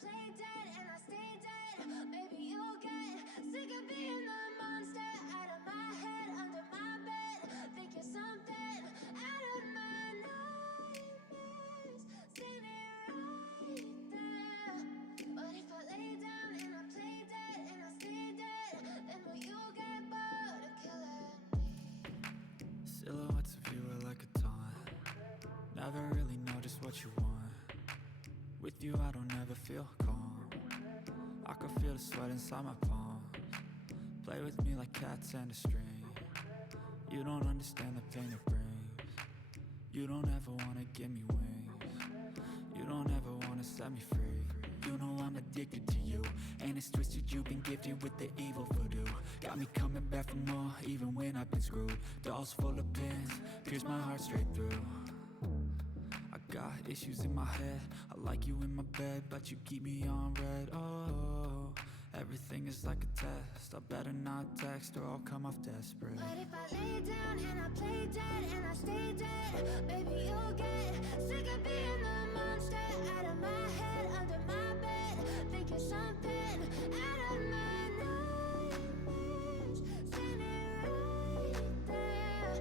play dead and I stay dead. Maybe you'll get sick of being the monster out of my head, under my bed. Think you're something out of my nightmares, standing right there. But if I lay down and I play dead and I stay dead, then will you get bored of killing me? Silhouettes of you are like a taunt. Never really know just what you want. With you I don't ever feel calm. I can feel the sweat inside my palms. Play with me like cats and a string. You don't understand the pain it brings. You don't ever wanna give me wings. You don't ever wanna set me free. You know I'm addicted to you, and it's twisted, you've been gifted with the evil voodoo. Got me coming back for more, even when I've been screwed. Dolls full of pins, pierce my heart straight through. I got issues in my head, I like you in my bed, but you keep me on red. Oh, everything is like a test, I better not text or I'll come off desperate. But if I lay down and I play dead and I stay dead, maybe you'll get sick of being the monster out of my head, under my bed. Think you're something out of my nightmares, standing right there.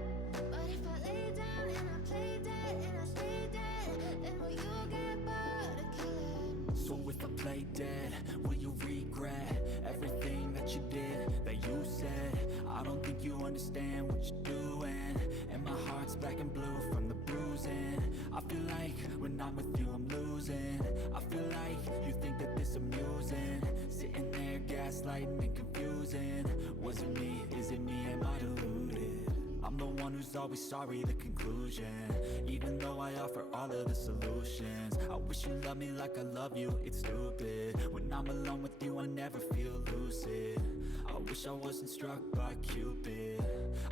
But if I lay down and I play dead and I stay dead, then will you get bored of killing me? So if I play dead, will you regret everything that you did, that you said? I don't think you understand what you're doing, and my heart's black and blue from the bruising. I feel like when I'm with you I'm losing. I feel like you think that this amusing, sitting there gaslighting and confusing. Was it me? Is it me? Am I deluded? I'm the one who's always sorry, the conclusion, even though I offer all of the solutions. I wish you loved me like I love you, it's stupid. When I'm alone with you I never feel lucid. I wish I wasn't struck by Cupid.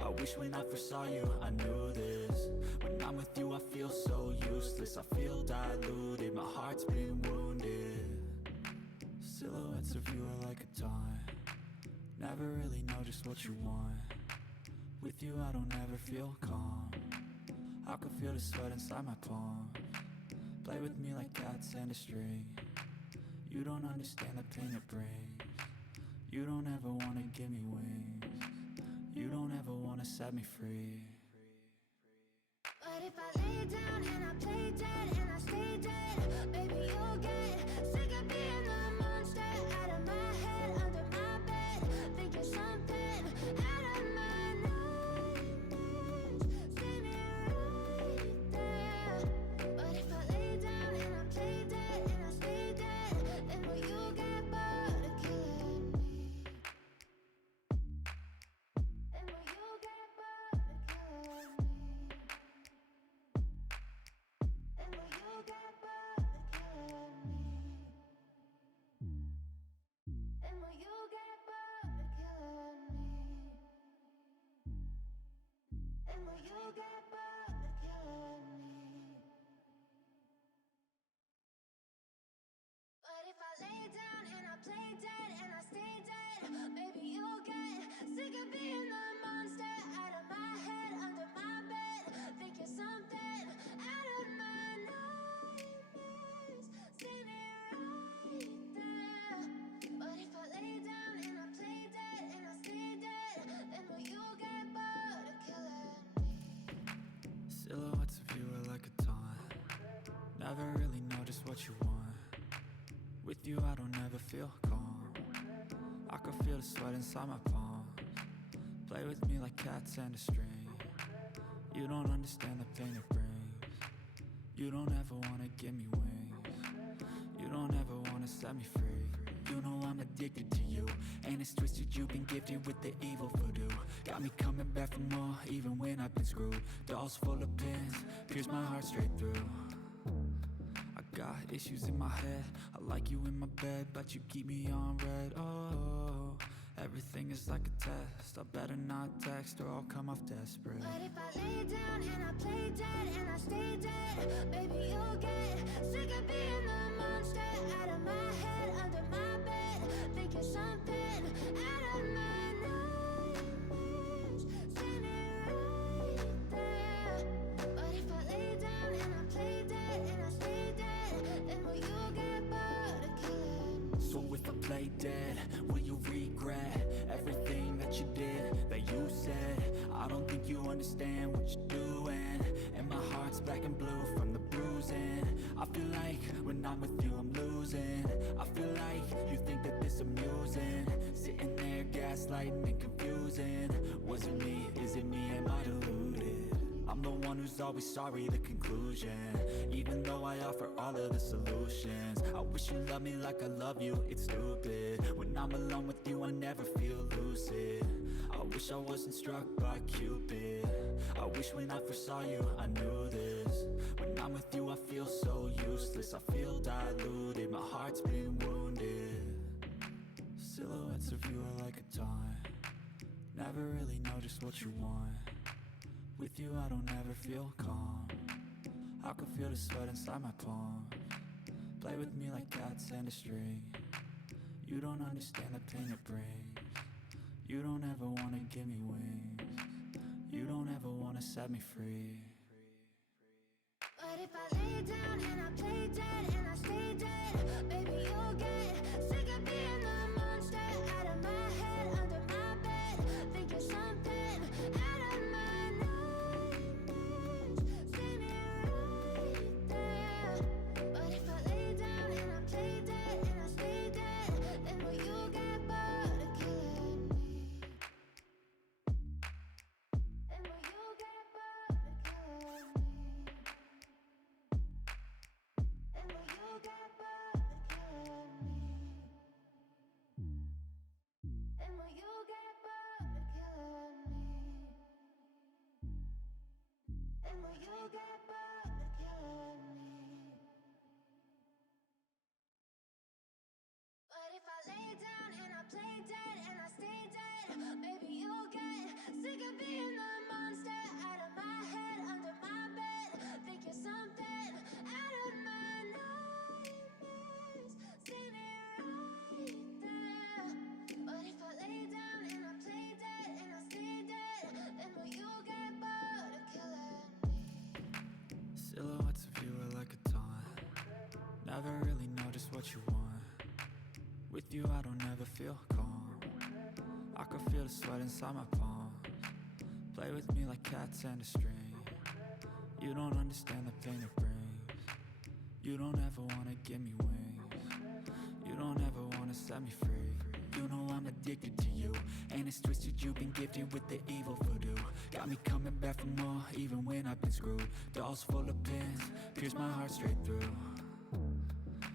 I wish when I first saw you I knew this. When I'm with you I feel so useless, I feel diluted, my heart's been wounded. Silhouettes of you are like a taunt. Never really know just what you want. With you I don't ever feel calm. I can feel the sweat inside my palms. Play with me like cats and a string. You don't understand the pain it brings. You don't ever wanna give me wings. You don't ever wanna set me free. But if I lay down and I play dead and I stay dead, maybe you'll get sick of being the monster out of my head, under my bed. Think you're something out of my nightmares, standing right there. But if I lay down and I play dead and I stay dead, then will you get bored of killing me? Then will you get bored of killing me? And will you get bored of killing me? And will you get bored of killing me? And will you get bored of killing me? But if I lay down and I play dead and I stay dead, maybe you'll get sick of being the monster out of my head, under my bed. Think you're something out of my nightmares, standing right there. But if I lay down and I play dead and I stay dead, then will you get bored of killing me? Silhouettes of you are like a taunt. Never really know just what you want. With you I don't ever feel calm. I can feel the sweat inside my palms. Play with me like cats and a string. You don't understand the pain it brings. You don't ever wanna give me wings. You don't ever wanna set me free. You know I'm addicted to you, and it's twisted, you've been gifted with the evil voodoo. Got me coming back for more, even when I've been screwed. Dolls full of pins, pierce my heart straight through. I got issues in my head, I like you in my bed, but you keep me on red. Oh, everything is like a test, I better not text or I'll come off desperate. But if I lay down and I play dead and I stay dead, maybe you'll get sick of being the monster out of my head, under my bed. Think you're something out of my nightmares, standing right there. But if I lay down and I play dead and I stay dead, then will you get bored of killing So if I play dead, will you regret everything that you did, that you said? I don't think you understand what you're doing, and my heart's black and blue from the bruising. I feel like when I'm with you I'm losing. I feel like you think that this amusing, sitting there gaslighting and confusing. Was it me? Is it me? Am I deluded? I'm the one who's always sorry, the conclusion. Even though I offer all of the solutions, I wish you loved me like I love you, it's stupid. When I'm alone with you I never feel lucid. I wish I wasn't struck by Cupid. I wish when I first saw you I knew this. When I'm with you I feel so useless, I feel diluted, my heart's been wounded. Silhouettes of you are like a taunt, never really know just what you want. With you I don't ever feel calm, I can feel the sweat inside my palms. Play with me like cats and a string, you don't understand the pain it brings. You don't ever wanna give me wings, you don't ever wanna set me free. But if I lay down and I play dead and I stay dead, baby you'll get sick of being the monster out of my head, under my bed. Think you're something out of my nightmares, standing right there. But if I lay down and I play dead and I stay dead, then will you get bored of killing me? And will you get bored of killing me? And will you get bored of killing me? And will you get bored of killing me? And will you get bored of killing me? But if I lay down and I play dead and I stay dead, baby you'll get sick of being the monster out of my head, under my bed. Think you're something out of my nightmares, standing right there. But if I lay down and I play dead and I stay dead, then will you get bored of killing me? Silhouettes of you are like a taunt, never really know just what you want. With you I don't ever feel calm, I can feel the sweat inside my palms. Play with me like cats and a string, you don't understand the pain it brings. You don't ever wanna give me wings, you don't ever wanna set me free. You know I'm addicted to you, and it's twisted, you've been gifted with the evil voodoo. Got me coming back for more, even when I've been screwed. Dolls full of pins, pierce my heart straight through.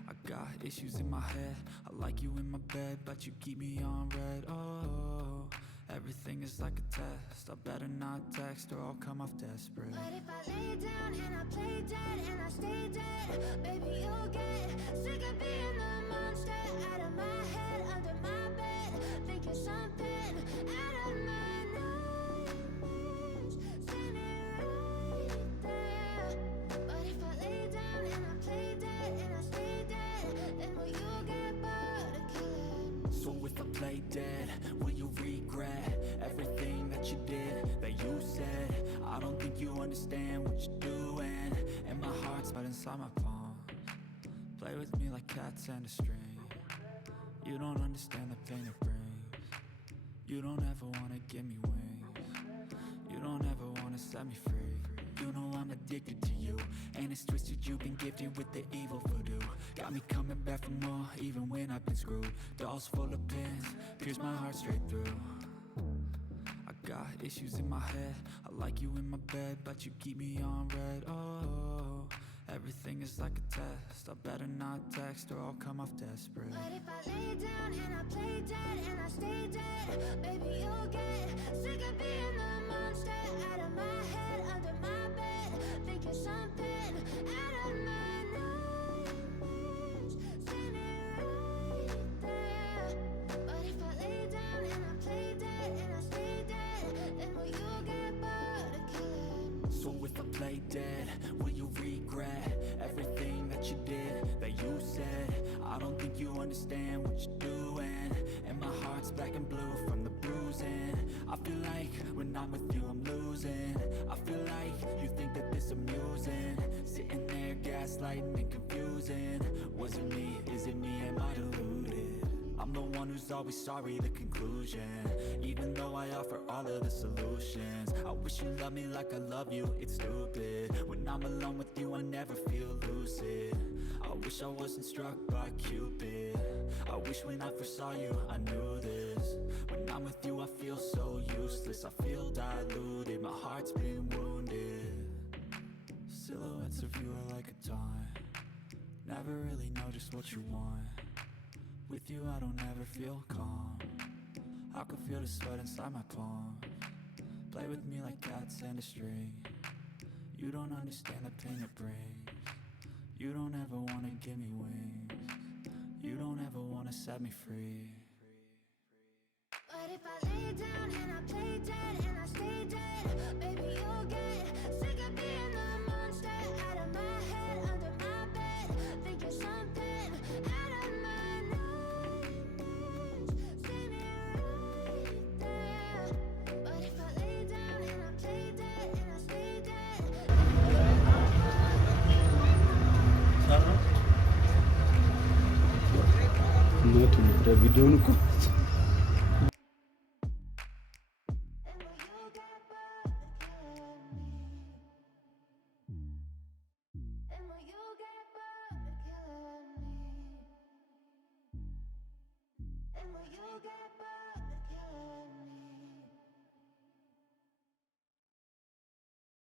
I got issues in my head, I like you in my bed, but you keep me on red. Oh, everything is like a test, I better not text or I'll come off desperate. But if I lay down and I play dead and I stay dead, baby you'll get sick of being the monster out of my head, under my bed. Think you're something out of my nightmares, standing right there. But if I lay down and I play dead and I stay dead, then will you get bored of killing me? So if I play dead, will you regret everything that you did, that you said? I don't think you understand what you're doing, and my heart's right inside my palms. Play with me like cats and a string, you don't understand the pain it brings. You don't ever wanna give me wings, you don't ever wanna set me free. You know I'm addicted to you, and it's twisted, you've been gifted with the evil voodoo. Got me coming back for more, even when I've been screwed. Dolls full of pins, pierce my heart straight through. I got issues in my head, I like you in my bed, but you keep me on red. Oh, everything is like a test, I better not text or I'll come off desperate. But if I lay down and I play dead and I stay dead, baby you'll get sick of being the monster out of my head, under my bed. Think you're something out of my nightmares, standing right there. But if I lay down and I play dead and I stay dead, then will you get bored of killing me? So if I play dead, will you regret everything that you did, that you said? I don't think you understand what you're doing, and my heart's black and blue from the bruising. I feel like when I'm with you I'm losing. I feel like you think that this amusing, sitting there gaslighting and confusing. Was it me? Is it me? Am I deluded? who's always sorry, the conclusion. Even though I offer all of the solutions, I wish you loved me like I love you, it's stupid. When I'm alone with you, I never feel lucid. I wish I wasn't struck by Cupid. I wish when I first saw you, I knew this. When I'm with you, I feel so useless. I feel diluted, my heart's been wounded. Silhouettes of you are like a taunt. Never really know just what you want. With you I don't ever feel calm. I can feel the sweat inside my palm. Play with me like cats and a string. You don't understand the pain it brings. You don't ever wanna give me wings. You don't ever wanna set me free. But if I lay down and I play dead and I stay dead, baby you'll get sick of being the monster out of my head, under my bed. Think you're something out of my nightmares. See me right there. But if I lay down and I play dead and I stay dead. እናቱ ልብዳ ቪዲዮውን እኮ And will you get